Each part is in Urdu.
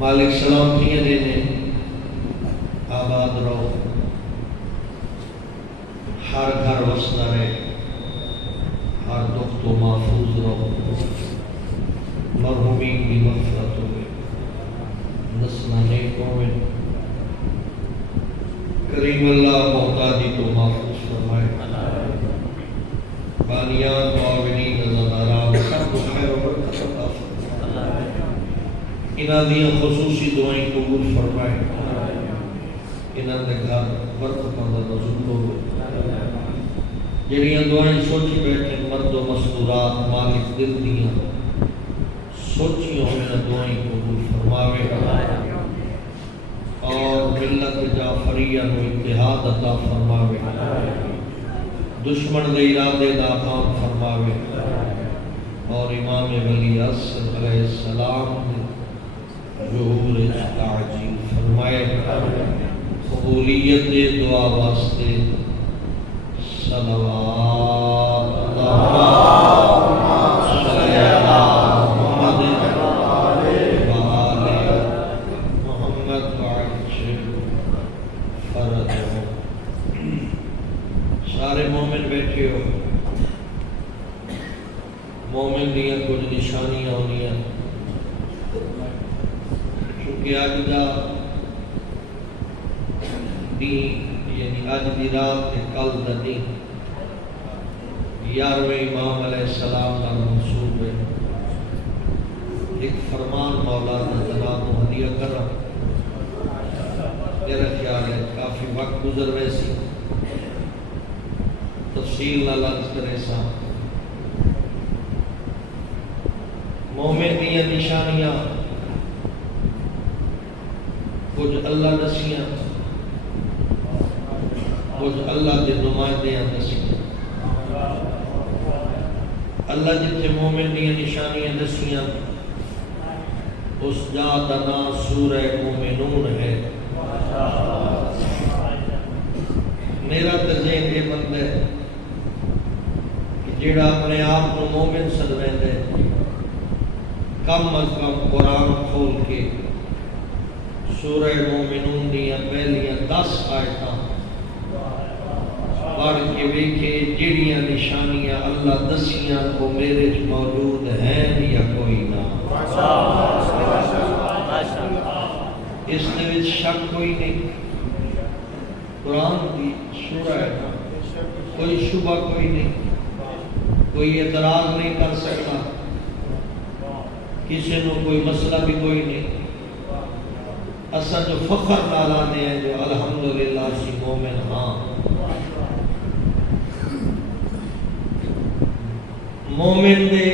مالک سلامتیاں دینے، آباد رہو، ہر گھر وسدا رہے، ہر دکھ تو محفوظ رہو، مرحومین کی مغفرت ہوئے، نسلیں نیک ہوئے، کریم اللہ محتاجی تو محفوظ فرمائے، بانیان معاونین نظراران سب کو خیر و برکت عطا فرمائے، انہاں دیاں خصوصی دعائیں قبول فرمائے، انہاں دے گھر برکتاں دا نزول ہوئے، جڑیاں دعائیں سوچی بیٹھے مرد و مستورات مالک دل دیاں سوچیوں میں دعائیں قبول فرماوے اور ملت جعفریہ نو اتحاد عطا فرماوے، دشمن دے ارادے ناکام فرماوے اور امام ولی عصر علیہ السلام ظہور تعجیل فرمائے، قبولیت دعا واسطے صلوات اللہم صلی علی محمد وآل محمد وعجل فرجہ۔ سارے مومن بیٹھے ہو، مومن دیاں کچھ نشانیاں ہونیاں، چونکہ آج دا دین یعنی آج دی رات تے کل دا دین 11ویں امام علیہ السلام کا منصوب ہے، ایک فرمان مولانا جناب ہدیہ کرا، میرا خیال ہے کافی وقت گزر ویسی تفصیل نہ لفظ کرے سا، مومن دیاں نشانیاں کچھ اللہ دسیاں، کچھ اللہ کے نمائندیاں دسیاں۔ اللہ جتھے مومن دیاں نشانیاں دسیاں اس جا دا نام سورہ مومنون ہے۔ میرا تذہن یہ بند ہے کہ جڑا اپنے آپ کو مومن سمجھدا ہے کم از کم قرآن کھول کے سورہ مومنون دیاں پہلیاں 10 آیتاں پڑھ کے ویکھے جڑیاں نشانیاں اللہ دسیاں وہ میرے موجود ہیں یا کوئی نہ، اس دے وچ شک کوئی نہیں، قرآن دی سورہ ہے، کوئی شبہ کوئی نہیں، کوئی اعتراض نہیں کر سکتا، کسی نو کوئی مسئلہ بھی کوئی نہیں۔ اساں جو فخر نالانے ہیں جو الحمدللہ سی مومن ہاں، مومن دے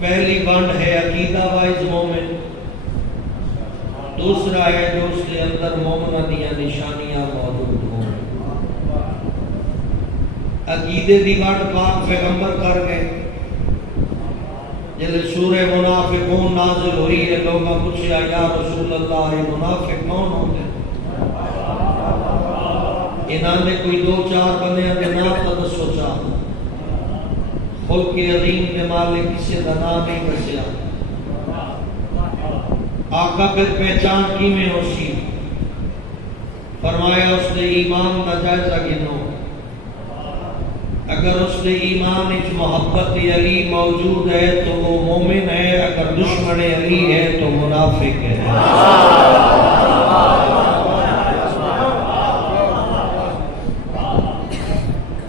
پہلی بند ہے عقیدہ وائز مومن، دوسرا ہے جو اس کے اندر مومنہ دیاں نشانیاں موجود ہوں۔ عقیدے دی بند پاک پیغمبر کر گئے، جب سورہ منافقون نازل ہوئی ہے لوگاں پوچھا یا رسول اللہ منافق کون ہوتے؟ انہاں نے کوئی 2-4 بندیاں دے نام تو دسو چاہ، خلق عظیم کے مالک کسی کا نام نہیں دسیا۔ آقا پھر پہچان کی میں ہوسی، فرمایا اس نے ایمان کا جائزہ گنو، اگر اس نے ایمان وچ محبت علی موجود ہے تو وہ مومن ہے، اگر دشمن علی ہے تو منافق ہے۔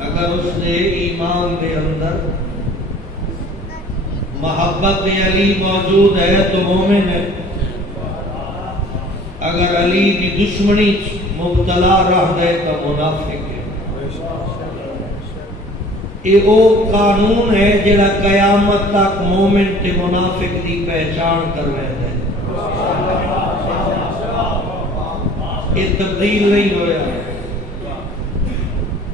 اگر اس نے ایمان دے اندر محبت علی موجود ہے تو مومن ہے، اگر علی کی دشمنی مبتلا رہ گئے تو منافق ہے۔ یہ وہ قانون ہے جڑا قیامت تک مومن تے منافق دی پہچان کروے ہے، یہ تبدیل نہیں ہویا،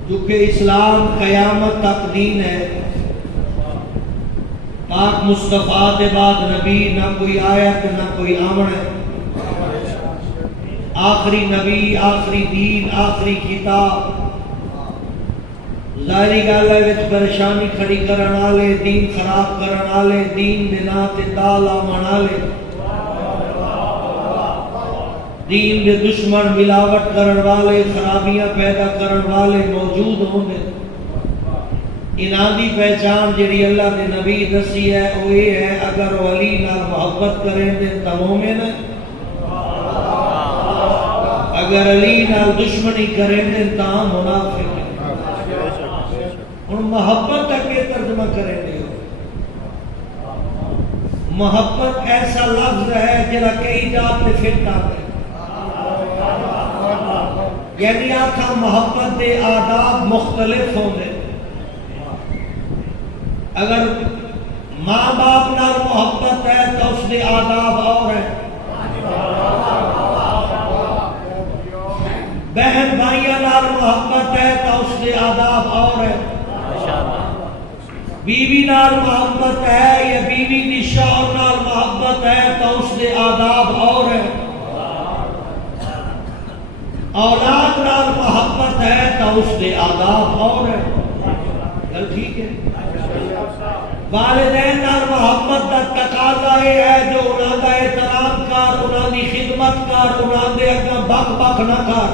کیونکہ اسلام قیامت تک دین ہے، پاک مصطفیٰ دے بعد نبی نہ کوئی آیت نہ کوئی آمن ہے، آخری نبی، آخری دین، آخری کتاب۔ ظاہری گل ہے وچ پریشانی کھڑی کرن والے، دین خراب کرن والے، دین دے نام تے تالا من والے دین دے دشمن ملاوٹ کرن والے خرابیاں پیدا کرن والے موجود ہوں گے. انہاں دی پہچان جڑی اللہ دے نبی دسی ہے وہ یہ ہے اگر ولی نال محبت کریں تے تا مومن ہے، اگر علی نال دشمنی کریں تے تا منافق ہے. ہن محبت کا کیا ترجمہ کریں گے؟ محبت ایسا لفظ ہے جڑا کئی جات تے فٹ آتا ہے، یعنی آتھا محبت دے آداب مختلف ہوں گے. اگر ماں باپ نال محبت ہے تو اس دے آداب اور ہیں، بہن بھائیاں نال محبت ہے تو اس دے آداب اور ہیں، بیوی نال محبت ہے یا بیوی دی شوہر نال محبت ہے تو اس دے آداب اور ہیں، اولاد نال محبت ہے تو اس دے آداب اور ہیں. گل ٹھیک ہے؟ والدین نال محبت کا تقاضا یہ ہے جو انہاں دا احترام کر، انہاں دی خدمت کر، انہاں دے اگے بک بک نہ کر.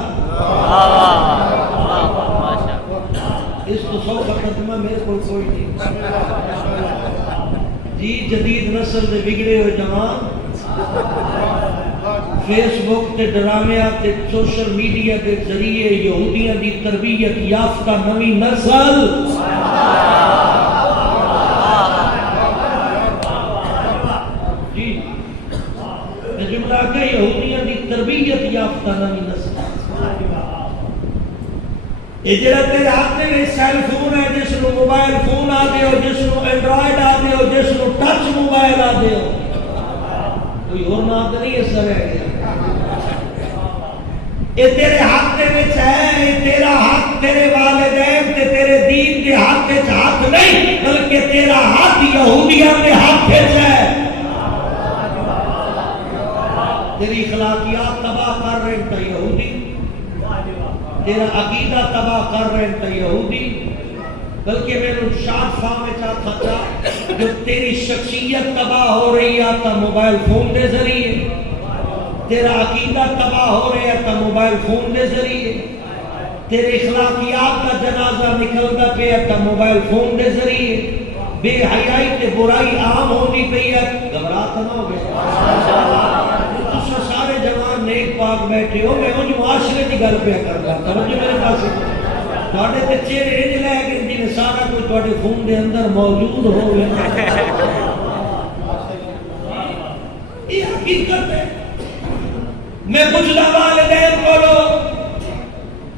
اس تو سو کا ترجمہ میرے کو کوئی نہیں. جی جدید نسل دے بگڑے ہوئے جوان فیس بک تے ڈرامے تے سوشل میڈیا کے ذریعے یہودیاں دی تربیت یافتہ نوی نسل جی میں جملہ کہ یہودیاں دی تربیت یافتہ نوی نسل یہ جڑا تیرے ہاتھ میں سیل فون ہے، جس نو موبائل فون آ دے ہو، جس نو اینڈرائیڈ آ دے ہو، جس نو ٹچ موبائل آ دے ہو، کوئی اور نام تو نہیں اس طرح ہے. یہ تیرے ہاتھ میں ہے، یہ تیرا ہاتھ تیرے والدین تے تیرے دین کے ہاتھ میں ہاتھ نہیں، بلکہ تیرا ہاتھ یہودیاں کے ہاتھ میں ہے. تیری اخلاقیات تباہ کر رہے ہیں تو یہودی، تیرا عقیدہ تباہ کر رہے ہیں تو یہودی. بلکہ میں نے شاد فاہم چاہتا تھا جو تیری شخصیت تباہ ہو رہی ہے تو موبائل فون دے ذریعے، تیرا عقیدہ تباہ ہو رہا ہے تو موبائل فون دے ذریعے، تیرے اخلاقیات کا جنازہ نکلتا پیا تو موبائل فون دے ذریعے. بے حیائی تے برائی عام ہونی پئی ہے. گھبرا تو نہ ہو گئے تسا سارے جوان نیک پاک بیٹھے ہو، میں ان معاشرے کی گل پہ کرتا توجہ میرے پاس تھوڑے تے چہرے انج لے کے جی سارا کوئی تھوڑے خون دے اندر موجود ہو. یہ حقیقت ہے. میں پوچھتا والدین کو لو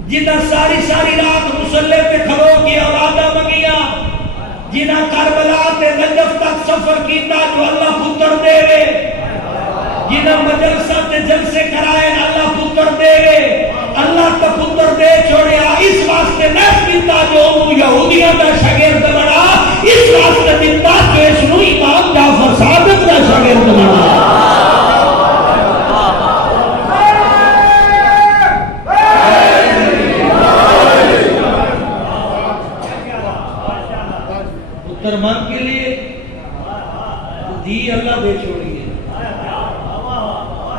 جنہ ساری ساری رات مصلی پہ کھلو کے اولاداں منگیاں، جنہ کربلا تے نجف تک سفر کیتا جو اللہ پتر دے وے، جنہ مجلسہ تے جلسے کرائے اللہ پتر دے وے، اللہ کا پتر دے چھوڑیا. اس واسطے نہ کیتا جو انہوں یہودیاں دا شاگرد بنا، اس واسطے دیتا جو اس نو امام جعفر صادق دا شاگرد بنا. پتر مان کے لیے دی اللہ دے چھوڑی ہے.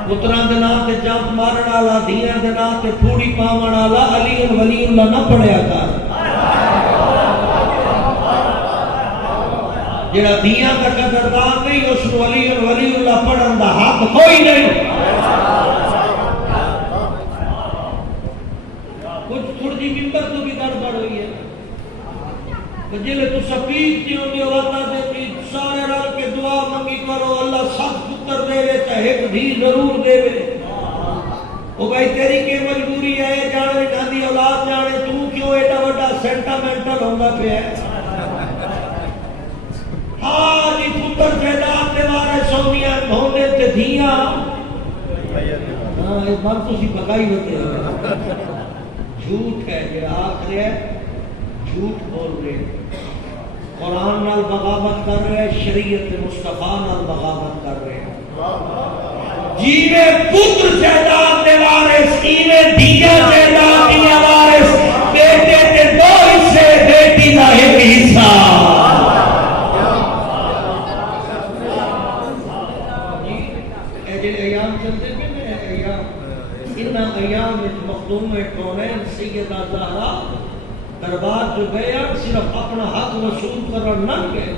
پتران دے نام تے جنپ مارن والا، دھیاں دے نام تے پھوڑی پاون والا علی ولی اللہ نہ پڑھیا کر. جڑا دھیاں دا قدردان نہیں اس کو علی ولی اللہ پڑھن دا حق کوئی نہیں. کچھ تھوڑی جی ممبر تو بھی گڑبڑ ہوئی ہے. جلے تو سپیت کیوں دے وطا دے پید سارے رل کے دعا منگی کرو اللہ سب پتر دے وے چاہے ایک دھی ضرور دے وے. وہ بھائی تیری کے مجبوری ہے جانے گاندھی اولاد جانے تو کیوں ایڈا وڈا سینٹامنٹل ہوندہ پہ ہے. ہاں جی پتر جائیداد دے وارے سونیاں ہوندے تے دھیاں. ہاں یہ من تو سی پکائی ہوتے ہیں. جھوٹ ہے یہ آخر ہے، جھوٹ بول رہے ہیں. قرآن نال بغاوت کر رہے ہیں، شریعت مصطفیٰ نال بغاوت کر رہے ہیں. جیوے پتر جائیداد دے وارث، ایویں دھیاں جائیداد دے وارث. بیٹے تے دو حصے، بیٹی دا ایک حصہ. اے جڑے ایام چلتے پے نے ایام ان ایام مخدوم کونین سیدہ زہرا دربار جو گیا صرف اپنا حق وصول کرن نہ گئے،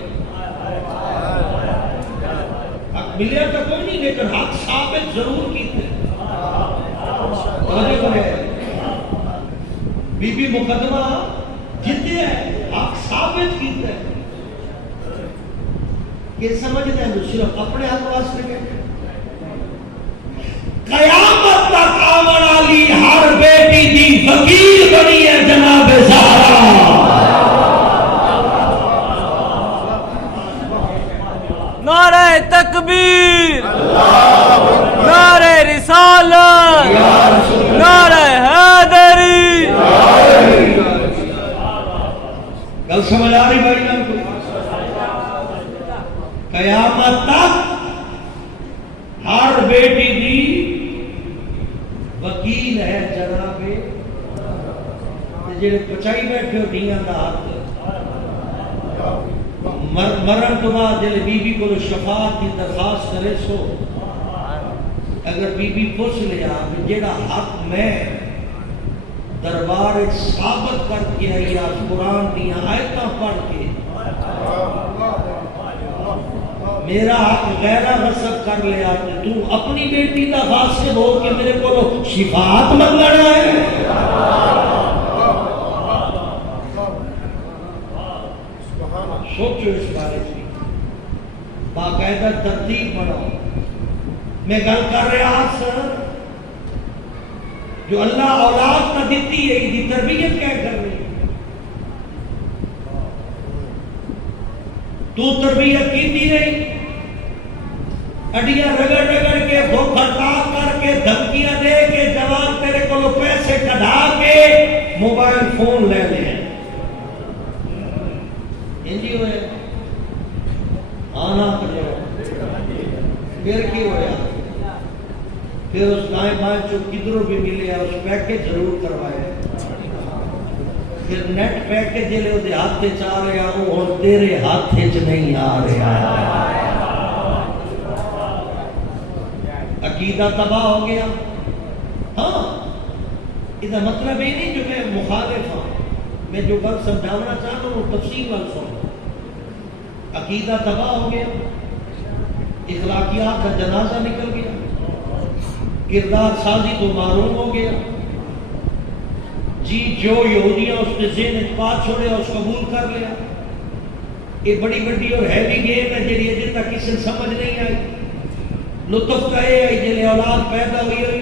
حق ملیا تو کوئی نہیں لیکن حق ثابت ضرور کیتے۔ بی بی مقدمہ جیتے ہیں، حق ثابت کیتے ہیں، یہ سمجھتے ہیں تو صرف اپنے حق واسطے گئے۔ قیامت تک آمن علی ہر بیٹی دی وکیل بنی ہے جناب زہرا۔ نعرہ تکبیر، نعرہ رسالت، نعرہ حیدری۔ گل سمجھ آ رہی بھائی جان کو؟ قیامت تک ہر بیٹی دی وکیل ہے جناب، جڑے بچائی بیٹھے ہو دھیاں دا حق، مرن تو بعد جلے بی بی کو شفاعت کی درخواست کرے سو، اگر بی بی پوچھ لیا کہ جڑا حق میں دربار ثابت کر کے یا قرآن دیاں آیتاں پڑھ کے میرا حق غیرہ غصب کر لیا تو اپنی بیٹی دا غاصب ہو کہ میرے کو شفاعت منگنا ہے۔ سوچو اس بارے سے، باقاعدہ ترتیب بناؤ۔ میں گل کر رہا سر جو اللہ اولاد نہ دیتی ہے یہ تربیت کیا کر رہی ہے؟ تو تربیت کی نہیں، اڈیاں رگڑ رگڑ کے بھوک ہڑتال کر کے دھمکیاں دے کے جوان تیرے کو پیسے کٹھا کے موبائل فون لے لے انجی ہوئے آنا پڑے، پھر کی ہویا؟ پھر اس دائیں بائیں جو کدھروں بھی ملے اس پیکج ضرور کروائے، پھر نیٹ پیکج لے وہ ہاتھ تے چاہ رہے ہیں اور تیرے ہاتھ تے نہیں آ رہے ہیں۔ عقیدہ تباہ ہو گیا۔ ہاں اس کا مطلب یہ نہیں جو میں مخالف ہوں، میں جو گل سمجھانا چاہتا ہوں وہ تفصیل گل سن۔ عقیدہ تباہ ہو گیا، اخلاقیات کا جنازہ نکل گیا، کردار سازی تو معروم ہو گیا، جی جو یہودیاں اس نے ذہن پا چھوڑے اس قبول کر لیا۔ یہ بڑی بڑی اور ہیوی گیم ہے جی اجے تک کسی سمجھ نہیں آئی۔ لطف کا یہ ہے جلے اولاد پیدا ہوئی ہوئی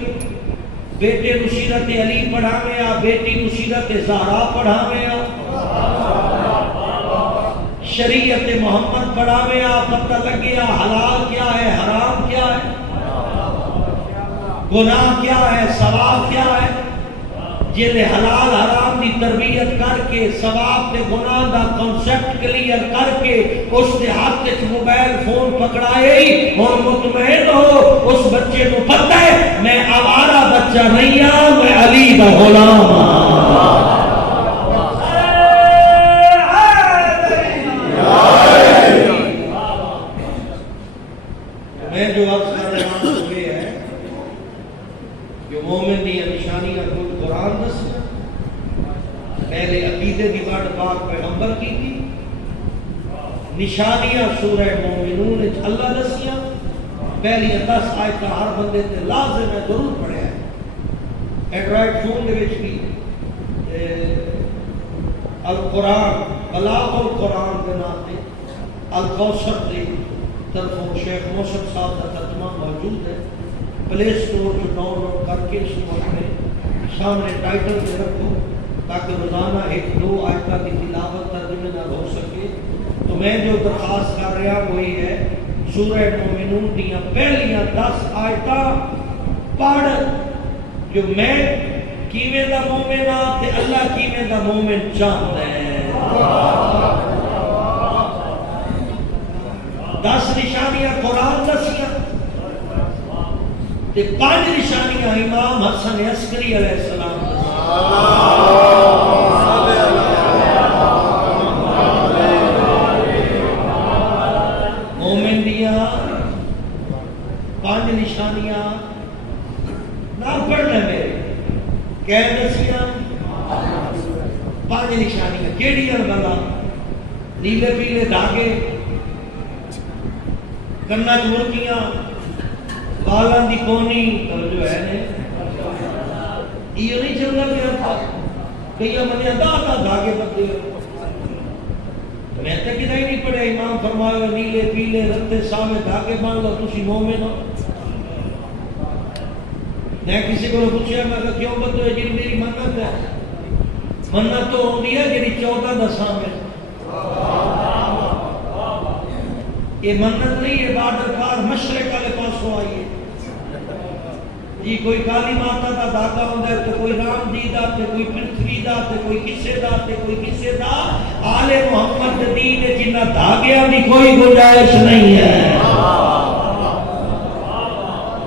بیٹے کو سیرت علی پڑھاویں آ، بیٹی کو سیرت زہرا پڑھاویں آ، شریعت محمد پڑھاویں آ، پتہ لگے آ حلال کیا ہے، حرام کیا ہے، گناہ کیا ہے، ثواب کیا ہے۔ جلے حلال حرام دی تربیت کر کے ثواب تے گناہ دا کنسپٹ کلیئر کر کے اس دے ہاتھ وچ موبائل فون پکڑائے اور مطمئن ہو اس بچے کو پتہ ہے میں آوارہ بچہ نہیں ہوں، میں علی دا غلام ہوں۔ میں جو عرض کر رہا ہوں وہ یہ ہے جو مومن دی نشانیاں خود قرآن دسیا، پہلے عقیدے کی بات پاک پیغمبر کی تھی، نشانیاں سورہ مومنون اللہ دسیا، پہلی 10 آیت ہر بندے تے لازم ہے ضرور پڑھیا ہے۔ اینڈرائڈ فون دے وچ بھی القرآن بلاغ القرآن کے نام تے الکوثر دی طرفوں شیخ محسن صاحب کا ترجمہ موجود ہے، پلے سٹور جو ڈاؤن لوڈ کر کے اس کو اپنے سامنے ٹائٹل پہ رکھو تاکہ روزانہ 1-2 آیتہ کی تلاوت ترجمے نہ ہو سکے۔ تو میں جو درخواست کر رہا وہی ہے سورہ مومنون دیاں پہلیاں 10 آیتہ پڑھ جو میں کیویں دا مومن ہاں تے اللہ کیویں دا مومن چاہتا ہے۔ 10 نشانیاں قرآن دسیاں تے 5 نشانیاں امام حسن عسکری علیہ السلام مومن دیاں 5 نشانیاں نام پڑھنا میرے کہ دسیاں پانچ نشانیاں کیڑیاں بلا نیلے پیلے دھاگے کنا چورکیاں بالاں دی کونی توجہ ہے نے یہ نہیں چلنا پیا کئی منیا دا دھاگے بدلے میں تک کدھر نہیں پڑھے امام فرمایا نیلے پیلے رتے سامے دھاگے باندھ لو تسی مومن ہو میں کسی کو پوچھا میں کہ کیوں بدلے جی میری منت ہے منت تو ہوندی ہے جی 14 دساں میں یہ منت نہیں ہے بارڈر پار مشرق والے پاسوں آئی ہے جی کوئی کالی ماتا دا دھاگا ہوندا ہے تو کوئی رام جی دا تے کوئی پرتھوی دا تے کوئی کسے دا تے کوئی کسے دا آل محمد دین جنہ دھاگیاں دی کوئی گنجائش نہیں ہے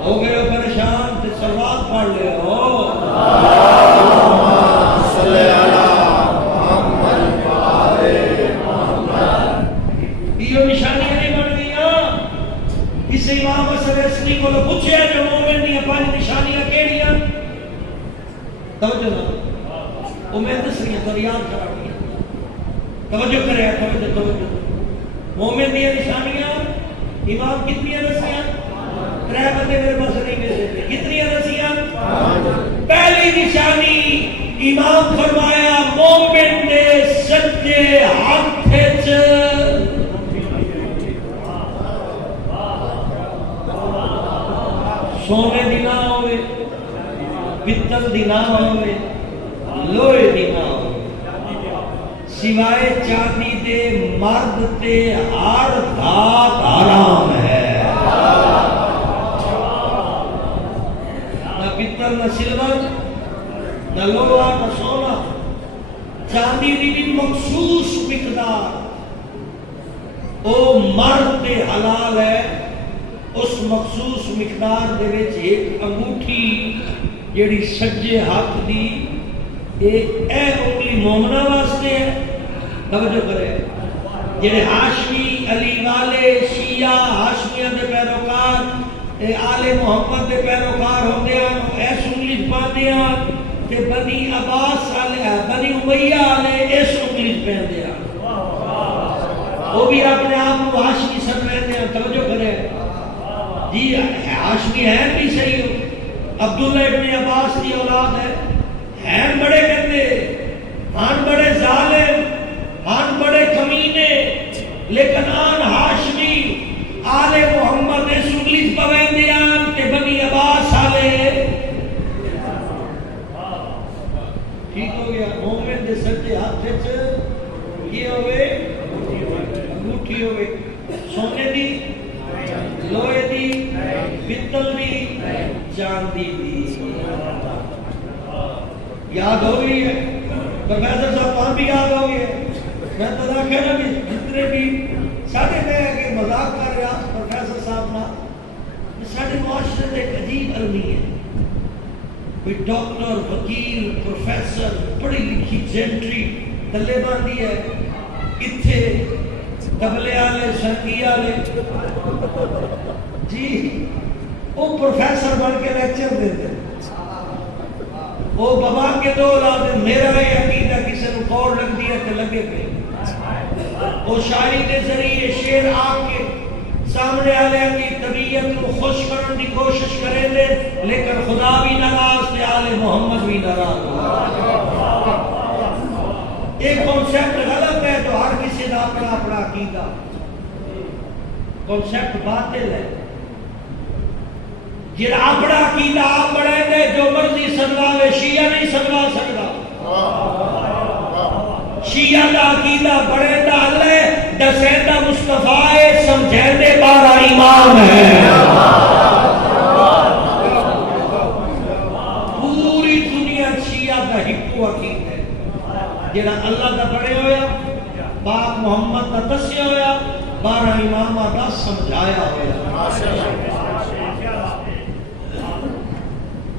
ہو گئے ہو پریشان تے صلوات پڑھ لے ہو صلی اللہ محمد وآلہ محمد یہ نشانیاں نہیں بن گئیاں اس امام حسن عسکری کو پوچھے جو مومن دی پانچ نشانیاں کیڑیاں توجہ نہ وہ میں دس رہی ہیں تو یاد کرا دیا توجہ کرے توجہ مومن دی نشانیاں امام کتنی دسیاں ترے بندے میرے پاس نہیں ملتے کتنی دسیاں پہلی نشانی امام فرمایا مومن دے سجے ہاتھ وچ سونے دی نہ ہوئے پتل دی نہ ہوئے لوہے دی نہ ہوئے سوائے چاندی دے مرد تے ہر دھات حرام ہے نہ پتل نہ سلور نہ لوہا نہ سونا چاندی دی بھی مخصوص مقدار او مرد تے حلال ہے اس مخصوص مقدار دے وچ ایک انگوٹھی جیڑی سجے ہاتھ دی اے انگلی مومنہ واسطے ہے توجہ کرے جیڑے ہاشمی علی والے شیعہ ہاشمیہ دے پیروکار آل محمد دے پیروکار ہوندے ہیں ایس انگلی پاندے ہیں کہ بنی عباس والے بنی امیہ والے اس انگلی پہندے ہیں وہ بھی اپنے آپ کو ہاشمی سن رہتے ہیں توجہ کرے جی ہاشمی ہے بھی صحیح ہو عبداللہ ابن عباس کی اولاد ہے ہیں بڑے گندے ہاں بڑے ظالم ہاں بڑے کمینے لیکن آن ہاشمی آل محمد نے سنگلیس پویندیان کہ بنی عباس آلے ٹھیک ہو گیا مومن دے سجے ہاتھ وچ یہ ہوئے انگوٹھی ہوئے سونے دی لوہے دی پتل دی چاندی دی یاد ہو گئی ہے پروفیسر صاحب وہاں بھی یاد ہو گئے میں تو دیکھا نا بھی جتنے بھی ساڑھے میں کہ مذاق کر رہا پروفیسر صاحب نا ساڑھے معاشرے ایک عجیب علمی ہے کوئی ڈاکٹر وکیل پروفیسر پڑھی لکھی جینٹری تلے باندھی ہے اتھے تبلے آلے سنگی آلے جی وہ پروفیسر بن کے لیکچر دیتے وہ بابا کے دو اولاد میرا ہے عقیدہ کسی نے کوڑ لگ دیا کہ لگے پہ وہ شاعری کے ذریعے شعر آ کے سامنے آلے کی طبیعت کو خوش کرنے کی کوشش کریں دے لیکن خدا بھی ناراض تے آل محمد بھی ناراض ایک کانسیپٹ غلط ہے تو ہر کسی کا اپنا اپنا عقیدہ کانسیپٹ باطل ہے جڑا اپنا عقیدہ آپ بڑھائیں دے جو مرضی سنواوے شیعہ نہیں سنوا سکتا شیعہ کا عقیدہ بڑھے دا اللہ دسیندہ مصطفیٰ سمجھیندے بارہ امام ہے پوری دنیا شیعہ کا ہکو عقیدہ ہے جڑا اللہ کا بڑے ہویا باپ محمد کا دسیا ہویا بارہ امامہ کا سمجھایا ہویا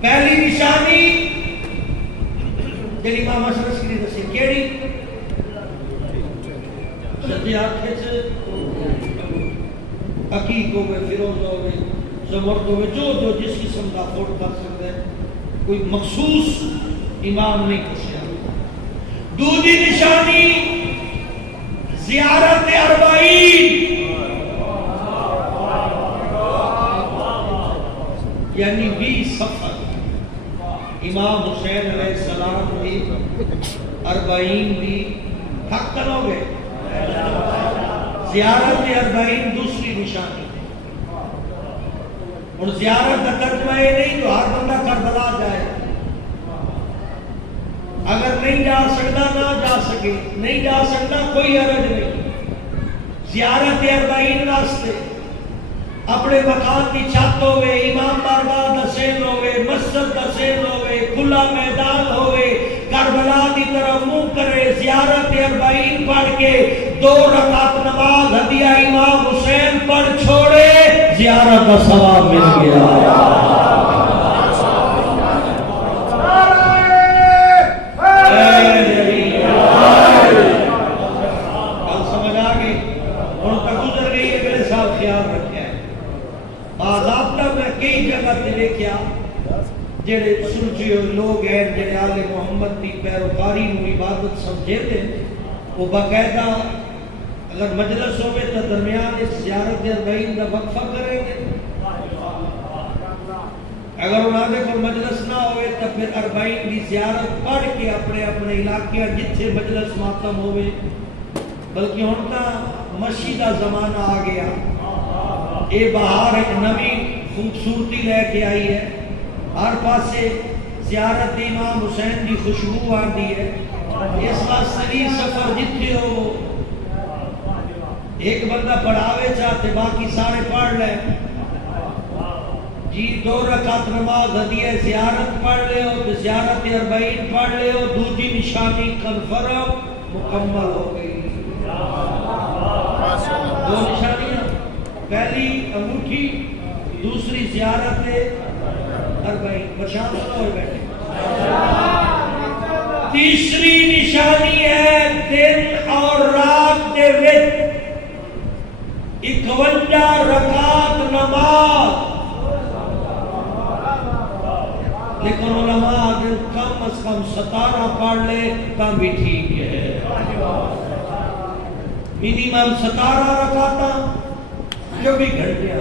پہلی نشانی جڑی امام حسن عسکری دسی کیڑی سجے ہاتھ وچ عقیق ہوئے فیروز ہوئے زمرد ہوئے جو جس قسم کا فوٹ کر سکتے ہیں کوئی مخصوص امام نہیں کسیا. دوسری نشانی زیارت اربعین یعنی 20 سفر. امام حسین علیہ السلام دی اربعین دی حق کرو گے. زیارت اربعین دوسری نشانی. اور زیارت کا ترجمہ یہ نہیں تو ہر بندہ کربلا جائے. اگر نہیں جا سکتا نہ جا سکے, نہیں جا سکتا کوئی حرج نہیں. زیارت اربعین واسطے اپنے مکان کی چھت ہوئے, امام بارگاہ دا سین ہوئے, مسجد دا سین ہوئے, کھلا میدان ہوئے, کربلا دی طرف منہ کرے, زیارت اربعین پڑھ کے 2 رکعت نماز ہدیہ امام حسین پڑھ چھوڑے, زیارت کا ثواب مل گیا. کل سمجھ آ گئی, ان کا گزر گئی اگلے سال خیال رکھے. باضابطہ میں کئی جگہ تے دیکھیا جڑے سلجھے ہوئے لوگ ہیں جڑے آل محمد کی پیروکاری نو عبادت سمجھے تھے, وہ باقاعدہ اگر مجلس ہوئے تو درمیان اس زیارت اربعین کا وقفہ کریں گے. اگر انہوں نے کوئی مجلس نہ ہوئے تو پھر اربعین کی زیارت پڑھ کے اپنے اپنے علاقے جتھے مجلس ماتم ہوئے. بلکہ ہن تو مشی کا زمانہ آ گیا, اے بہار ایک نئی خوبصورتی لے کے آئی ہے. ہر پاسے زیارت امام حسین کی خوشبو آتی ہے. اس واسطے بھی سفر جتنے ہو ایک بندہ پڑھاوے چاہتے باقی سارے پڑھ لیں جی. 2 رکعت نماز ہدیہ زیارت پڑھ لے ہو تو زیارت اربعین پڑھ لے ہو, دوسری نشانی کنفرم مکمل ہو گئی. 2 نشانیاں, پہلی انگوٹھی, دوسری زیارت اربعین. پریشان ہوئے بیٹھے. تیسری نشانی ہے دن اور رات کے وچ 51 رکعت نماز. لیکن علماء اگر کم از کم 17 پڑھ لے تو بھی ٹھیک ہے. منیمم 17 رکعت 24 گھنٹے,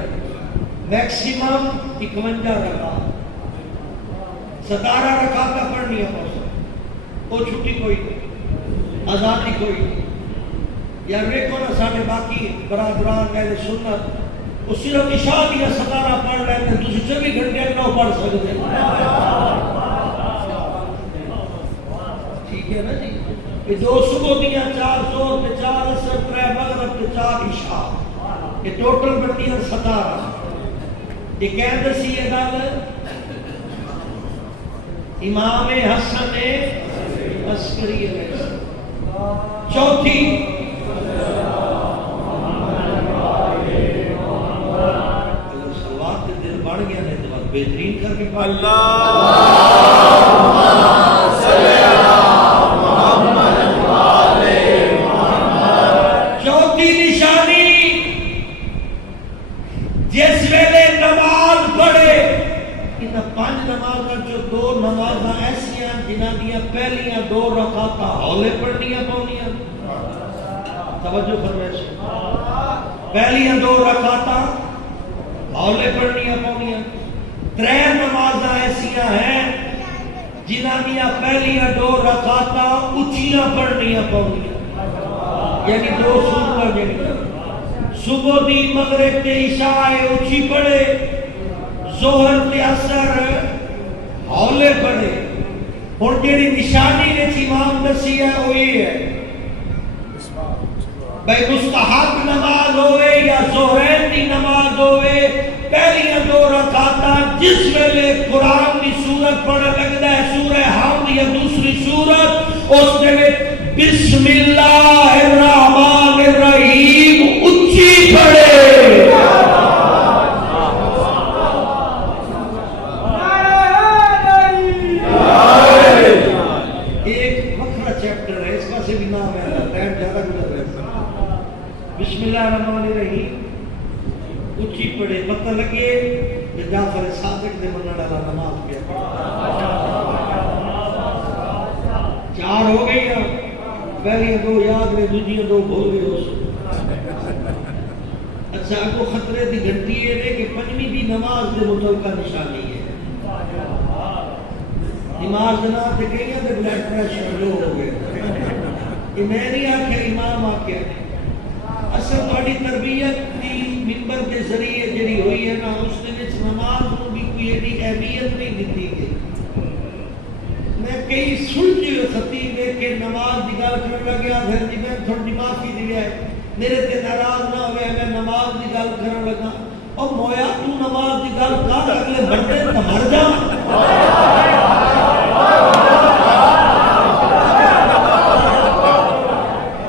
میکسیمم 51 رکعت. 17 رکعت پڑھنی ہے وہ چھٹی کوئی نہیں, آزادی کوئی نہیں. یار ویکھو نا سارے باقی برادران اہل سنت وہ صرف عشاء دیا 17 پڑھ لیتے, تسی 24 گھنٹے 9 پڑھ سکتے. ٹھیک ہے نا جی. یہ 2 صبح دیا, 4 ظہر تے 4 عصر, 3 مغرب تے 4 عشاء, یہ ٹوٹل بنتی ہے 17. یہ کہتے سی یہ گل امام حسن عسکری علیہ السلام. چوتھی سلوات کے دل بڑھ گیا نہیں تو بہترین کر کے چوتھی نشانی جس ویلے نماز پڑھے, ان 5 نماز جو 2 نماز ایسی ہیں جنہ دیا پہلیاں 2 رکعت ہولے پڑھنیاں پاؤنیاں. توجہ فرمائش. پہلیاں 2 رکعت ہولے پڑھنیاں پاؤنیاں. 3 نماز ایسیاں ہیں جنہ دیا پہلیاں 2 رکعت اونچیاں پڑھنیاں پاؤنیاں. یعنی 2 سورتاں جڑیاں صبح دی مغرب تے عشاء اونچی پڑھے, ظہر تے عصر ہولے پڑھے. اور جیڑی نشانی نے امام دسی ہے وہ یہ ہے بھائی مستحب نماز ہوئے یا ظہرین دی نماز ہوئے, پہلی 2 رکعت جس ویلے قرآن کی سورت پڑھنے لگتا ہے, سورہ حمد یا دوسری سورت, اس نے بسم اللہ الرحمن الرحیم اونچی پڑھے. بسم اللہ الرحمن الرحیم اونچی پڑھے, پتہ لگے جعفر صادق دے منن والا نماز پڑھیا چار ہو گئی نا پہلی دو یاد میں دوسری دو بھول گئے ہو اچھا کو خطرے دی گھنٹی ہے کہ پنجویں بھی نماز دے متعلقہ نشانی ہے نماز نہ تے کہیں تے بلڈ پریشر لو ہو گئے یہ میں نہیں آکھیا امام آکھیا اصل تہاڈی تربیت دی منبر کے ذریعے جڑی ہوئی ہے نا اس دے وچ نماز نوں بھی کوئی ایڈی اہمیت نہیں دتی گئی میں کئی سلجھے خطیب ہے کہ نماز دی گل کرن لگیا پھر جی میں تھوڑی معافی دی ہے میرے تے ناراض نہ ہوئے میں نماز دی گل کرن لگا او مویا تو نماز دی گل کر اگلے بندے تے مر جا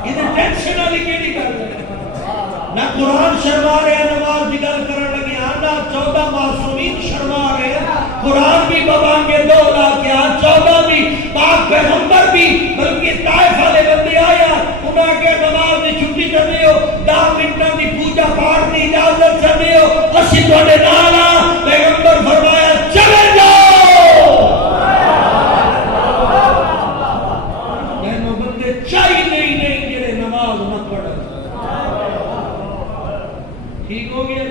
یہ ٹینشن والی کیڑی گل ہے نہ قرآن شرما رہے نماز دی گل کرن لگے نہ 14 معصومین شرما رہے قرآن بھی بابانگے 2 لاکھ 14 بھی پاک پیغمبر بھی بلکہ طائف والے بندے آیا انہاں کے نماز دی چھٹی کرنے ہو 10 منٹاں دی پوجا پاٹ دی اجازت کرنے ہو اسی تواڈے نال پیغمبر فرمایا چلے جاؤ میں بندے چاہیے نہیں جڑے نماز نہ پڑھن ٹھیک ہو گیا جی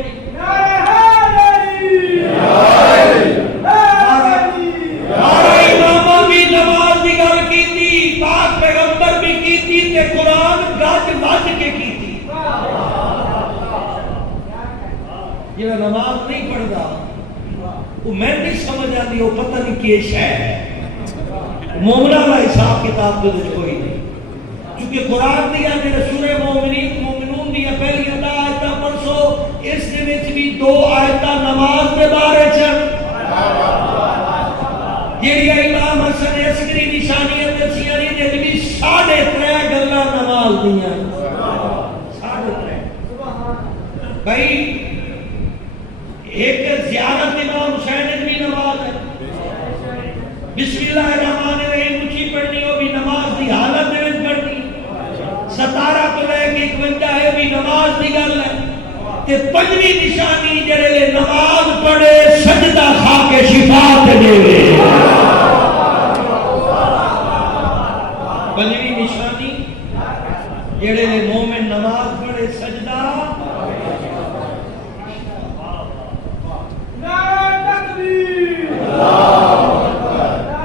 قرآن گج بج کے کی تھی جہاں نماز نہیں پڑھتا وہ میں نہیں سمجھ آتی وہ پتہ نہیں کیش ہے مومنہ کا حساب کتاب تو کوئی نہیں چونکہ قرآن دیا میرے سورہ مومنون دیا پہلی آیت پرسو اس دن بھی 2 آیت نماز کے بارے چل یہ امام حسن عسکری نشانیاں دسیاں نے جے بھی 3.5 گلاں نماز دیاں 3.5 بھائی ایک زیارت امام حسین کی نماز ہے بسم اللہ الرحمن الرحیم اونچی پڑھنی ہو بھی نماز دی حالت میں پڑھنی 17 تو لے کے 51 ہے بھی نماز دی گل ہے تے پنجویں نشانی جڑے نماز پڑھے سجدہ کھا کے شفاعت دے پنجویں نشانی جڑے مومن نماز پڑھے سجدہ نعرہ تکبیر نعرہ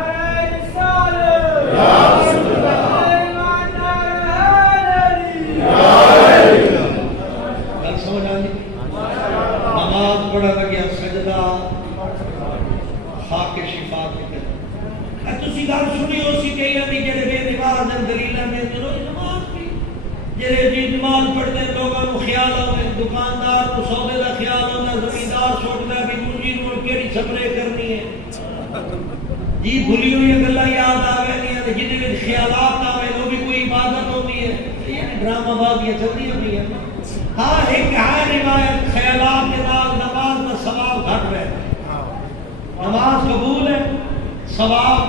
رسالت یا رسول اللہ گل سمجھ آئی نماز پڑھا لگیا سجدہ خاک شفاعت کے تسی گل سنی ہو سی کئی نہیں جڑے بے نماز دے دلیلاں دے نماز بھی جڑے جی نماز پڑھتے لوگاں نو خیال آوے دکاندار کو سودے دا خیال آوندا زمیندار سوچدا بھی منجی نو کیڑی سپرے کرنی ہے جی بھلی ہوئی گلاں یاد آوے نہیں تے جدے وچ خیالات آوے وہ بھی کوئی عبادت ہوندی ہے یہ ڈرامہ بازیاں چلدیاں نہیں ہیں ہاں ایک ہے روایت خیالات کے نال نماز دا ثواب گھٹ رہا ہے نماز قبول ہے ثواب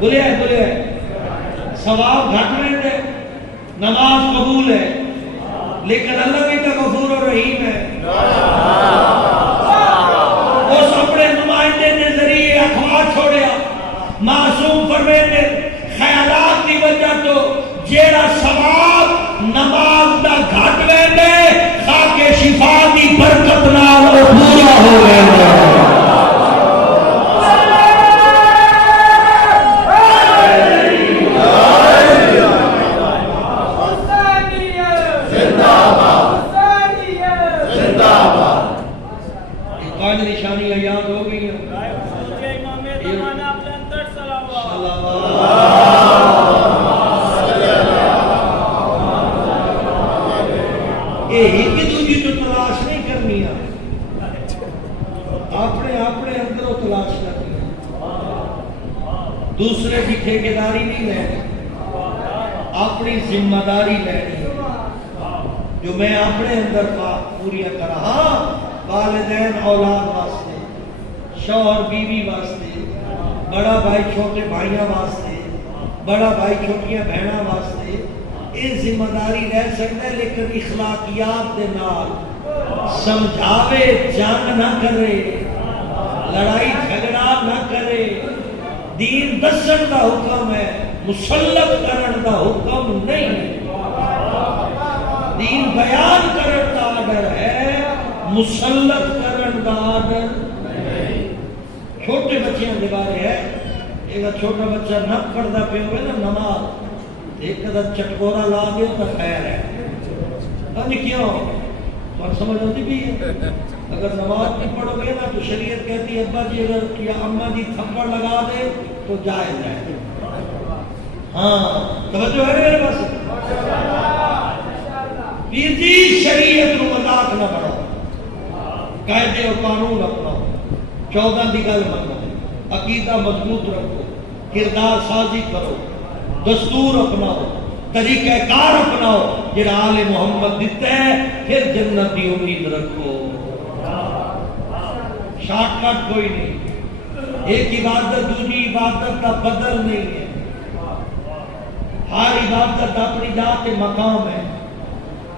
بولے ثواب گھٹ رہے نماز قبول ہے لیکن اللہ بھی تو غفور و رحیم ہے اس اپنے نمائندے کے ذریعے اخوا چھوڑیا معصوم فرمیندے خیالات کی وجہ تو جیڑا ثواب نماز دا گھٹ ویندے خاک شفا دی برکت نال او پورا ہو ویندا نشانیاں یاد ہو گئی ہیں ایک دوسری تو تلاش نہیں کرنی اپنے اندروں تلاش کرنی دوسرے کی ٹھیکیداری نہیں لینی اپنی ذمہ داری لینی جو میں اپنے اندر پوری کرا ہاں والدین اولاد واسطے شوہر بیوی واسطے بڑا بھائی چھوٹے بھائیاں واسطے بڑا بھائی چھوٹیاں بہناں واسطے یہ ذمہ داری رہ سکتا ہے لیکن اخلاقیات دے نال سمجھاوے جنگ نہ کرے لڑائی جھگڑا نہ کرے. دین دسن دا حکم ہے، مسلط کرن دا حکم نہیں ہے. دین بیان کرن دا آرڈر ہے، مسلط کرن دا آرڈر نہیں. چھوٹے بچیاں دے بارے ہے، ایک چھوٹا بچہ نک پڑھدا پہ ہوئے نا نماز، ایک دا چٹکورا لا دے تو خیر ہے. ابھی کیوں اور سمجھ آتی بھی ہے؟ اگر نماز نہیں پڑھو گے نا تو شریعت کہتی ہے ابا جی اگر یا اماں جی تھپڑ لگا دے تو جائز ہے. ہاں توجہ ہے میرے پاس؟ پیر جی شریعت کو مذاق نہ بڑھاؤ، قاعدے اور قانون اپناؤ، 14 دی گل منو، عقیدہ مضبوط رکھو، کردار سازی کرو، دستور اپناؤ، طریقہ کار اپناؤ جڑا آل محمد دیتا ہے، پھر جنت دی امید رکھو. شارٹ کٹ کوئی نہیں. ایک عبادت دوسری عبادت کا بدل نہیں ہے. ہر عبادت اپنی ذات مقام ہے.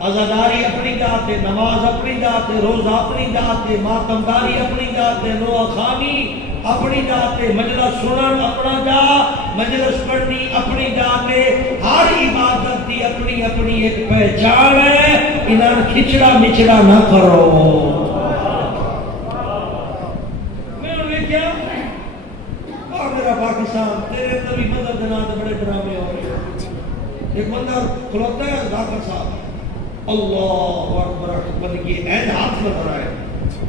عزاداری اپنی ذات ہے، نماز اپنی ذات ہے، روزہ اپنی ذات ہے، ماتمداری اپنی ذات ہے، نوح خانی اپنی ذات ہے، مجلس سنن اپنا جا، مجلس پڑھنی اپنی ذات ہے. ہر عبادت دی اپنی اپنی ایک پہچان ہے. انہاں کھچڑا مچڑا نہ کرو. میرا پاکستان تیرے اندر بھی مدد دینا تو بڑے ڈرامے ہو رہے ہیں. ایک بندہ کھلوتا ہے ذاکر صاحب، اللہ اکبر اکبر کی عین ہاتھ میں بھرا ہے،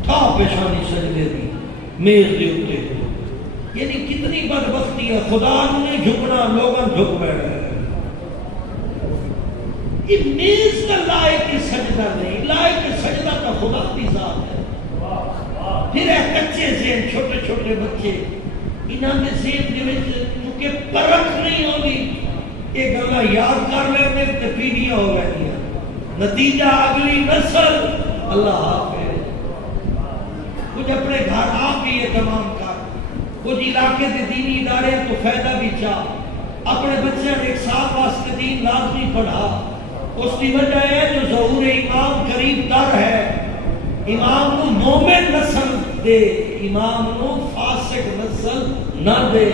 تھا پیشانی سجدے دی میز دے اتے. یعنی کتنی بدبختی ہے، خدا نے جھکنا لوگاں جھک بیٹھے. یہ میز کا لائق سجدہ نہیں، لائق سجدہ کا خدا کی ذات ہے. پھر ہے کچے ذہن، چھوٹے چھوٹے بچے، انہاں دے ذہن دے وچ کیونکہ پرکھ نہیں ہوندی، یہ گلاں یاد کر لیندے تے پیڑیاں ہو گئیاں. نتیجہ اگلی نسل اللہ حافظ. کچھ اپنے گھر آپ بھی اہتمام کر، کچھ علاقے دے دینی ادارے تو فائدہ بھی چاہ، اپنے بچے ایک سال واسطے دین لازمی پڑھا. اس کی وجہ ہے جو ظہور امام قریب در ہے. امام کو مومن نسل دے، امام کو فاسق نسل نہ دے.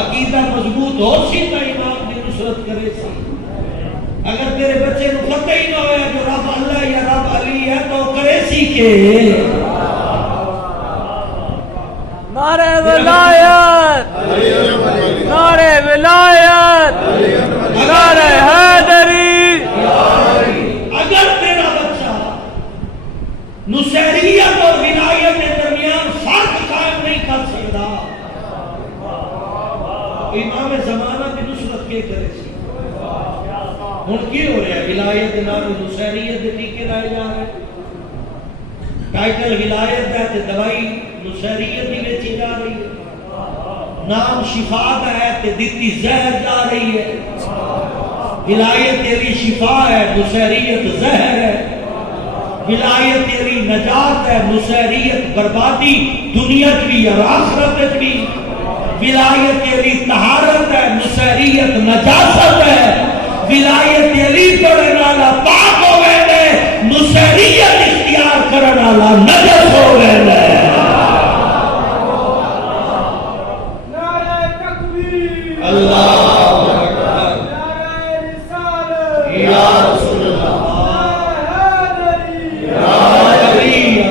عقیدہ مضبوط ہو سی تو امام کی نصرت کرے سی. اگر تیرے بچے کو پتہ ہی نہ ہویا جو رب اللہ یا رب علی ہے تو کرے سی کے نعرہ ولایت، نعرہ ولایت، نعرہ حیدری. اگر تیرا بچہ نصیریت اور ولایت کے درمیان فرق قائم نہیں کر سکتا، امام زمانہ کی نصرت کے کرے سی. ہن کی ہو رہا ہے؟ ولایت کے نام نصیریت کے ٹیکے لائے جا رہے ہیں. ٹائٹل ولایت ہے تے دوائی نصیریت ہی بیچی جا رہی ہے. نام شفا کا ہے تے دیتی زہر جا رہی ہے. ولایت تیری شفا ہے، نصیریت زہر ہے. ولایت تیری نجات ہے، نصیریت بربادی دنیا بھی اور آخرت بھی. ولایت تیری طہارت ہے، نصیریت نجاست ہے. ولایت تیری توڑے والا پاک ہو گئے، نصیریت اختیار کرنے والا نجس ہو گئے. نعرہ تکبیر، اللہ نعرہ رسالت، یا رسول اللہ، نعرہ حیدری.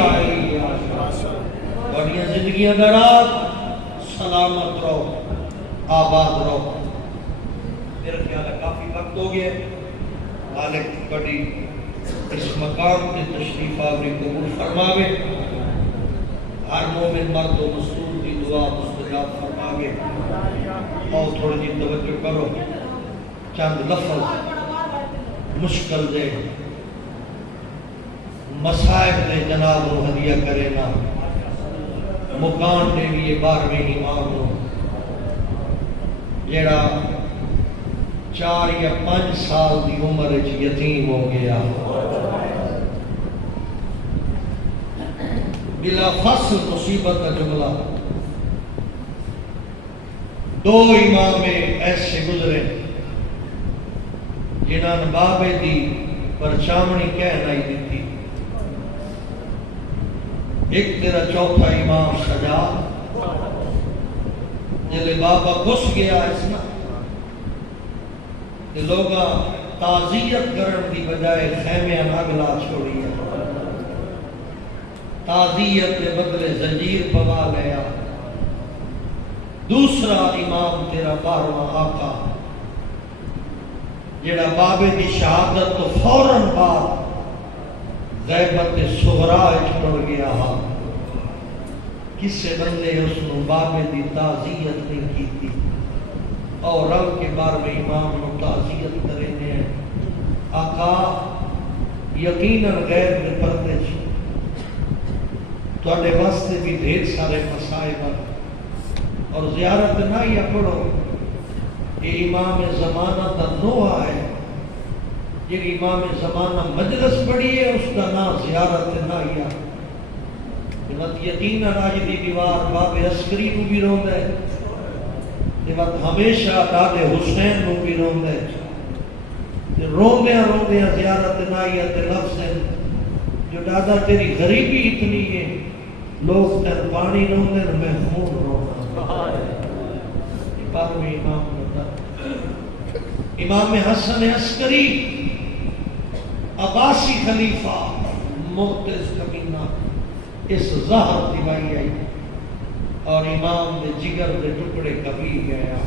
بڑیاں زندگیاں دراز، سلامت رہو، آباد رہو. میرا خیال ہے کافی وقت ہو گیا. مالک بڑی اس مقام کے تشریف آوری قبول فرماوے. ہر مومن مرد و مسلول کی دعا مستجاب فرماوے. اور تھوڑی جی توجہ کرو، چند لفظ مشکل دے مسائب دے جناب رو ہدیہ کرے نا. مکان دے بھی 12ویں امام نو جیڑا 4 یا 5 سال دی عمر یتیم ہو گیا. بلا فصل مصیبت کا جملہ. 2 امام ایسے گزرے جنہاں نے بابے دی پرچاونی کہہ نہیں دیتی. ایک تیرا چوتھا امام سجاد جلے بابا گھس گیا اس نا کہ لوگاں تعزیت کرن دی بجائے خیمے اگلا چھوڑی ہے، تعزیت کے بدلے زنجیر پوا لیا۔ دوسرا امام تیرا 12واں آقا جڑا بابے دی شہادت تو فوراً بعد غیبت صغرا ٹر گیا ہا، کسے بندے اس نو بابے دی تعزیت نہیں کیتی، اور رب کے بار میں امام نو تعزیت کرے نے آقا یقیناً غیب دے پردے چ تواڈے واسطے بھی ڈھیر سارے مصائب ہیں، اور زیارت نہ یا پڑھو یہ امام زمانہ دا نوحہ ہے، جی امام زمانہ مجلس پڑھی ہے اس کا نام زیارت نہ یا یقیناً آج دی دیوار باب عسکری نو بھی روند ہے، ہمیشہ دادے حسین نو بھی روند ہے، روندیاں روندیاں زیارت نہ یا تے لفظ ہے جو دادا تیری غریبی اتنی ہے لوگ تن پانی روندے میں خون رونا۔ بارہویں امام ہوتا امام حسن عسکری عباسی خلیفہ معتز کمینہ اس زہر دیوائی آئی اور امام دے جگر دے ٹکڑے کبھی گیا،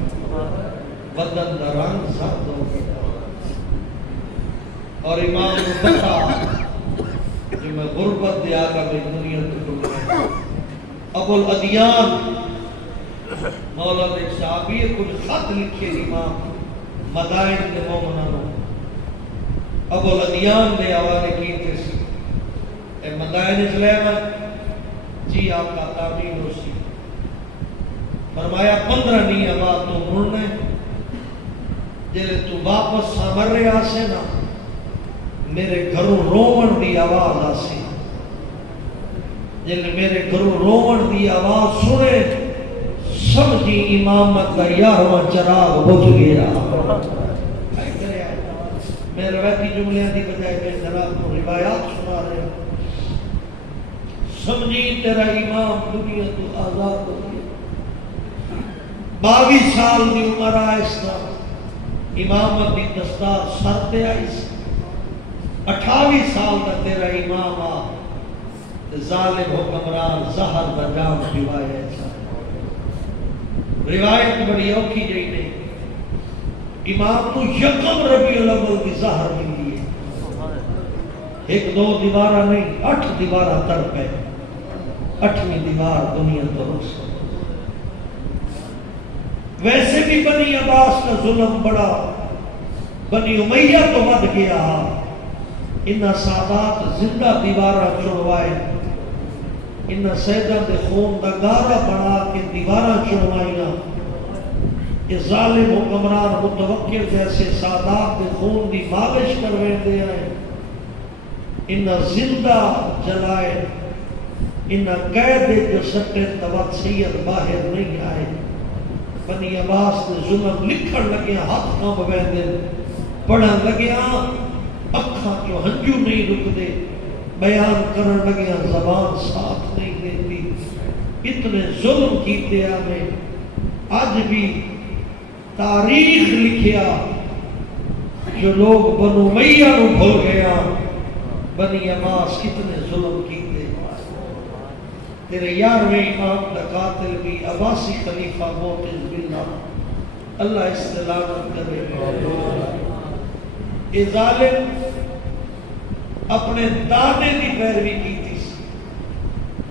بدن دا رنگ زرد ہو گیا، اور امام نے پتا جو میں غربت دے آگا میں دنیا تو ٹکڑے ابو الادیان مولا دے صحابی کچھ خط لکھے امام مدائن دے مومنانوں ابو الادیان دے حوالے کیتے سی، اے مدائن اسلام جی آپ کا تعمیر ہو سی، فرمایا 15 نہیں آباد تو مڑنے جلے تو واپس سامر رہے آسے نا میرے گھروں رومن دی آواز آسی، جلے میرے گھروں رومن دی آواز سنے سمجھی امامت کا 11واں چراغ بجھ گیا۔ میں روایتی جملیاں دی بجائے میں جناب کو روایات سنا رہے ہوں، سمجھی تیرا امام دنیا تو آزاد ہو گیا، 22 سال دی عمر آئستا امامت دی دستار سر تے آئیس، 28 سال دا تیرا امام آ ظالم حکمران زہر دا جام دیوائے روایت بڑی اوکھی جائی نہیں، امام تو یکم ربیع الاول کی زہر ملی ہے، 1-2 دیوارہ نہیں 8 دیوارہ تڑ پہ، 8ویں دیوار دنیا تو رخصت۔ ویسے بھی بنی عباس کا ظلم بڑا، بنی امیہ تو ود گیا، انہا سادات زندہ دیوارہ چھوڑوائے، انہا سیدہ دے خون دا گارہ بنا کے دیوارہ چھوڑوائیاں، یہ ظالم حکمران متوکل جیسے سادات دے خون دی مالش کروے دے آئے، انہا زندہ جلائے، انہا قید جو سٹے توت سید باہر نہیں آئے، بنی عباس نے ظلم لکھن لگیا، ہاتھ کام بیندے پڑھن لگیا، اکھاں جو ہنجو نہیں رک دے، بیان کرن لگیا زبان ساتھ نہیں دیتی، اتنے ظلم کیتے آمیں آج بھی تاریخ لکھیا جو لوگ بنو امیہ نو بھول گیا، بنی عباس کتنے ظلم کیتے، تیرے 11ویں امام دا قاتل بھی عباسی خلیفہ معتز باللہ، اللہ استلامت کرے۔ اے ظالم اپنے دادے دی پیروی کی تھی،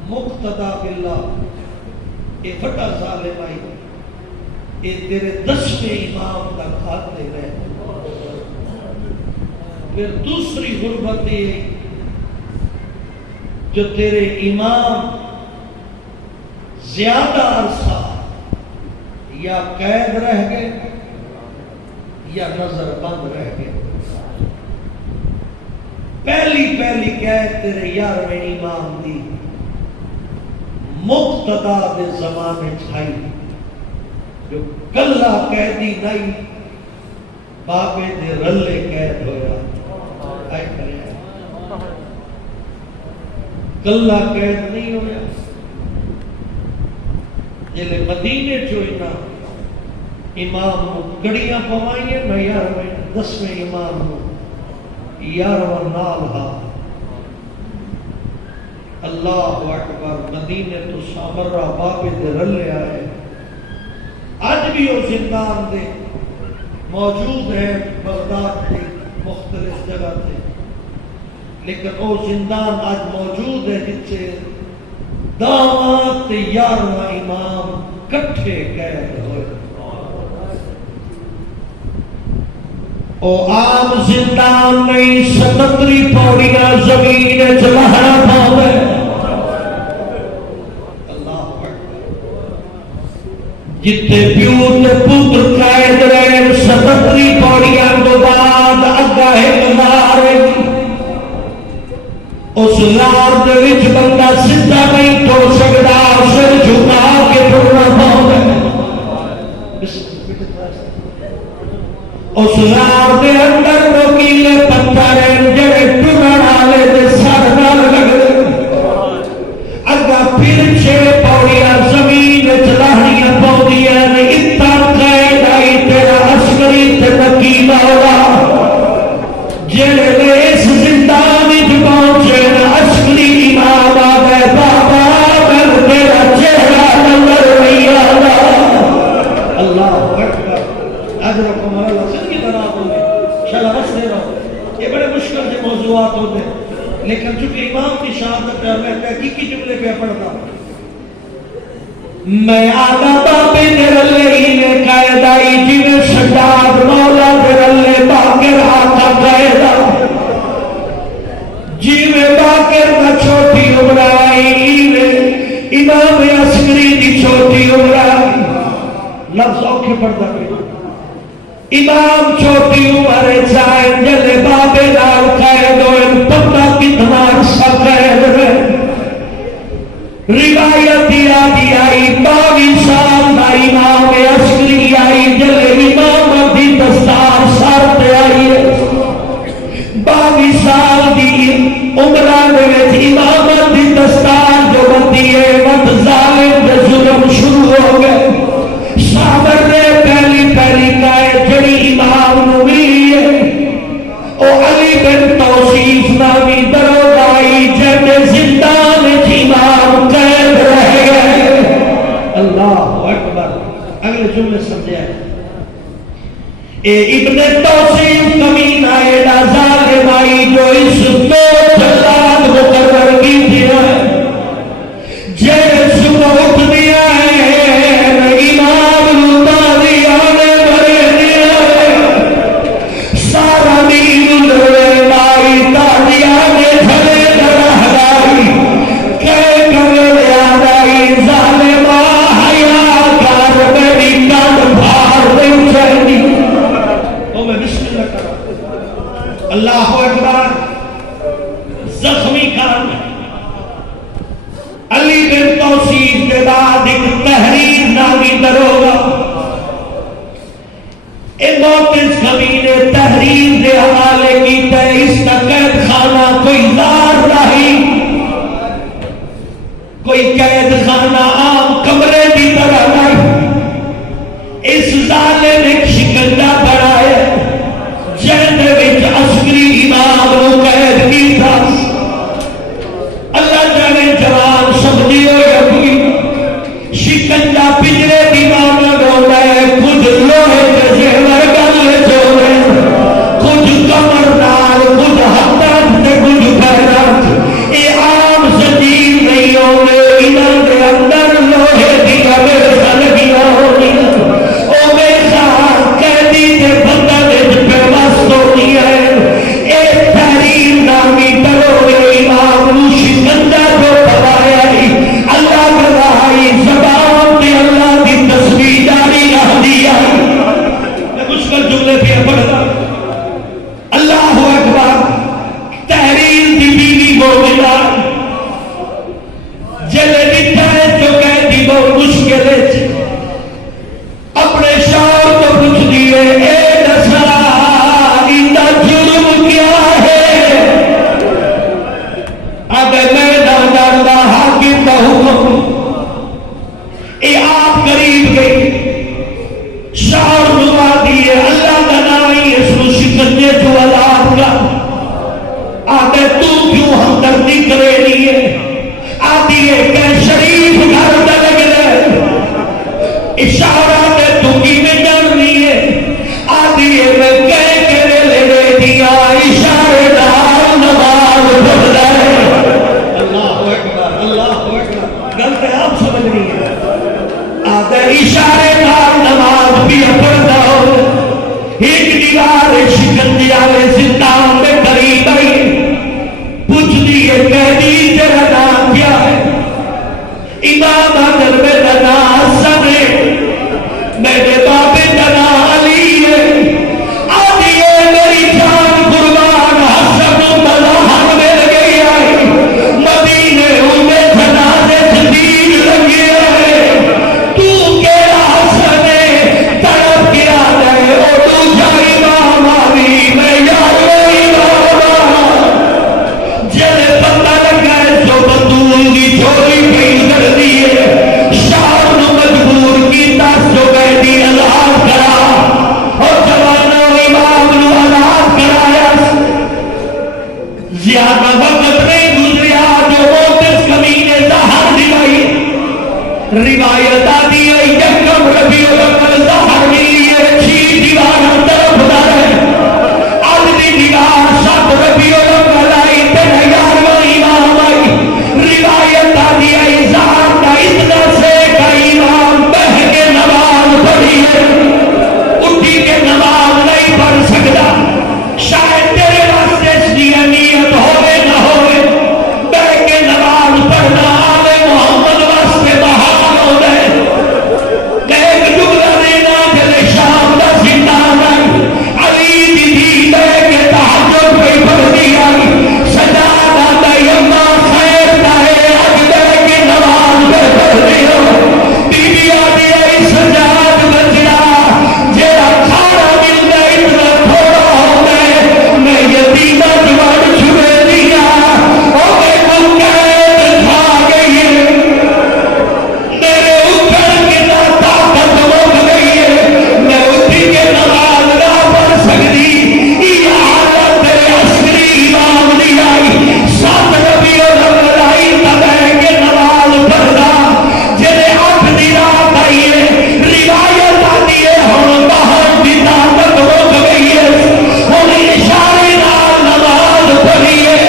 مقتدا باللہ، اے بڑا ظالم آئی، اے تیرے 10ویں امام کا قاتل ہے۔ پھر دوسری غربت یہ جو تیرے امام زیادہ عرصہ یا قید رہ گئے یا نظر بند رہ گئے، پہلی قید تیرے 11ویں امام دی مقتدا دے زمانے چھائی، جو کلہ قیدی نہیں بابے دے رلے قید ہویا، کلا قید نہیں ہویا جلے مدینے چوئنا امام نو گڑیاں پوائیے میں 10ویں امام نو 11واں نال ہا اللہ اکبر مدینے تو سامرہ بابے دے رلے آئے آج بھی وہ زندان دے موجود ہیں بغداد کے مختلف جگہ تھے لیکن وہ زندان آج موجود ہے جتنے داماد 11واں امام کٹھے قید ہوئے او عام زندان نہیں 77 پوڑیاں زمین چلہنا پاوے اللہ جتے پیو تے پتر قید رہے 77 پوڑیاں تو بعد اگا ایک لار اس لار دے وچ بندہ سیدھا نہیں ٹر سکدا سر جھکا کے ٹرنا پاوے اس لار دے اندر نوکیلے پتھر جڑے ٹرن والے دے سر نال لگدے اگا پھر 6 پوڑیاں زمین وچ لہڑیاں پاؤندیاں نے اتنا قید آئی تیرا عسکری تے نکیلا جڑے اس زندان وچ پہنچے عسکری امام آ گئے بابا میں تیرا چہرہ نظر نہیں آتا اللہ اکبر اجرکم اللہ صدقی طرح ہوگی شاءاللہ بس دے رہا ہوں یہ بڑے مشکل سے موضوعات ہوتے ہیں لیکن چونکہ امام کی شہادت ہے میں تحقیقی جملے پہ پڑھتا میں آدھا بابے درلے نے قید آئی جن شداد مولا درلے باقر آتا قید جیوے باقر کا چھوٹی عمر آئی امام عسکری دی چھوٹی عمر آئی لفظ اوکھے پڑھتا پہ امام چھوٹی عمر چاہے جلے بابے لال قید ہوئے پتہ کتنا عرصہ قید ہے روایت آدھی آئی 22 سال دا امام عسکری آئی جلے امام دی دستار سر پہ آئی 22 سال دی عمرہ میں امام دی دستار جو بندی ہے وقت ظالم دے ظلم شروع ہو گئے صابر نے پہلی کہے جڑی امام نو ملی ہے او علی بن توصیف نامی دروگائی جنہیں زندان امام قید رہ گئے اللہ اکبر اگلے جملے سمجھے اے ابن توصیف کمینہ ایڈا ظالم آئی جو اس دو جلال مقرر کی تھی جے صبح اٹھ دیا ہے امام لوٹاری آنے بھرے دیا سارا دین لڑے لائی تاری آنے بھرے لڑائی کہے کرے لیا دائی ظالمہ حیاء کار میری کان بھار دے چاہنی تو میں بسم اللہ کرا اللہ اکبر زخمی کان علی بن توصیف کے بعد ایک تحریر نامی دروگا موتز کمینے تحریر دے حوالے کی تے اس کا قید خانہ کوئی لار رہی کوئی قید خانہ عام کمرے کی طرح نہیں اس ظالم ایک شکنجہ بنایا جن وچ عسکری امام نو قید کی تھا اللہ جانے جوان سمجھی ہو یا کوئی شکنجہ پجرے دیوان ڈولا ہے کچھ لوہے جیسے ورگل جوڑے کچھ کمر نال کچھ حدت کچھ پیرات اے عام سجیر نہیں ہونے انہوں نے اندر کہ آپ سمجھنی ہے آدھے اشارے نال نماز بھی پڑھتا ہو ایک دیوار شکنجی والے زندان میں قریب آئی پوچھ دیے قیدی تیرا نام کیا ہے امام اگر میرا نام حسن ہے میرے بابے کا نام علی ہے آدھی ہے میری جان قربان حسن مظاہر مل گئی آئی مدینے انہیں جنازے جدید لگے آئے تو کہا حسن ہے طرف کیا گئے اور تو جائی امام علی میں یارو امام جلے پتہ لگا ہے جو بطول کی چھوڑی پہی کر دیئے شاہ نو مجبور کی تاس جو گئے دی اللہ کرا اور جوانا امام نو اللہ کرایا زیادہ وقت نہیں گزریا جو موتس کمینے زہر دلائی روایت آدھی ہے یکم ربیع الاول زہر ملی ہے 6 دیوار طرف دار ہے آدھی دیوار 7 ربیع الاول آئی تیرہ 11واں امام آئی روایت آدھی ہے زہر کا اتنا سے کا امام بہ کے نماز پڑھی ہے اٹھی کے نماز نہیں پڑھ سکتا شاید تیرے واسطے اس کی نیت ہوئے نہ ہوئے بہ کے نماز پڑھنا آلے محمد واسطے بہان ہو گئے ایک جملہ دینا جلے شام دا زندان آئی علی دی دی بہ کے تحجد پہ پڑھ دی آئی سجادہ دا یمہ خیر دائے آج بہ کے نماز پہ پڑھ دی ہو بی بی آدھی آئی سجاد بچیا جیڑا کھانا ملتا اتنا تھوڑا ہو گئے میں یتیمہ جوڑ چھوڑے دیا اور میں کو قید کھا گئی ہے میرے اوپر کتنا طاقت ہو گئی ہے میں اٹھی کے نماز نہ پڑھ سکتی یہ حالت تیرے عسکری امام نہیں آئی 7 ربیع الاول آئی تب ہے کہ نماز پڑھنا جنہیں 8 دی رات آئی ہے روایت آتی ہے ہم باہر دی طاقت ہو گئی ہے ہم اشارے نال نماز پڑھی ہے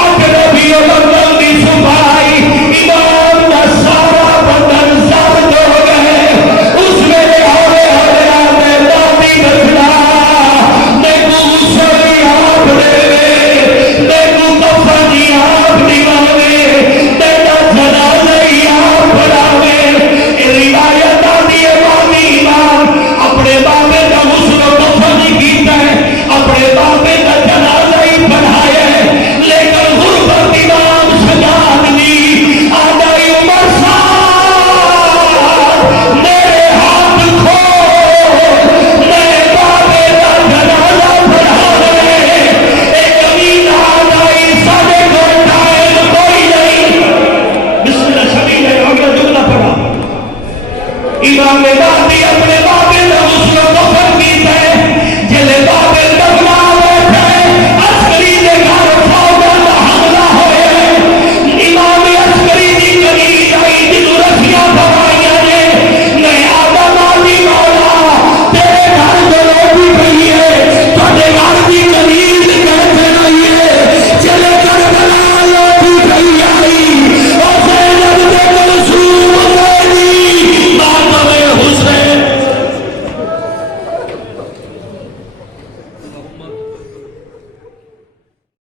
8 ربیع الاول دی صبح آئی امام کا سارا بدن ضبط ہو گئے اس میرے ہوئے آتے دادی بچنا دیکھو اسوری آپ دے دیکھو کفنی آپ نماوے دیکھا جنازی آپ پڑھاوے روایت آتی ہے وادی امام اپنے بابے کا غسل و کفن کیتا ہے اپنے بابے کا جنازہ ہی پڑھایا ہے لیکن غربت امام سجاد نہیں آدھائی عمر صاحب میرے ہاتھ کھو میرے بابے کا جنازہ پڑھا رہے ایک امین آدھائی سارے کو ٹائم کوئی نہیں بسم اللہ سبیل ہے اگلا جملہ پڑھا امام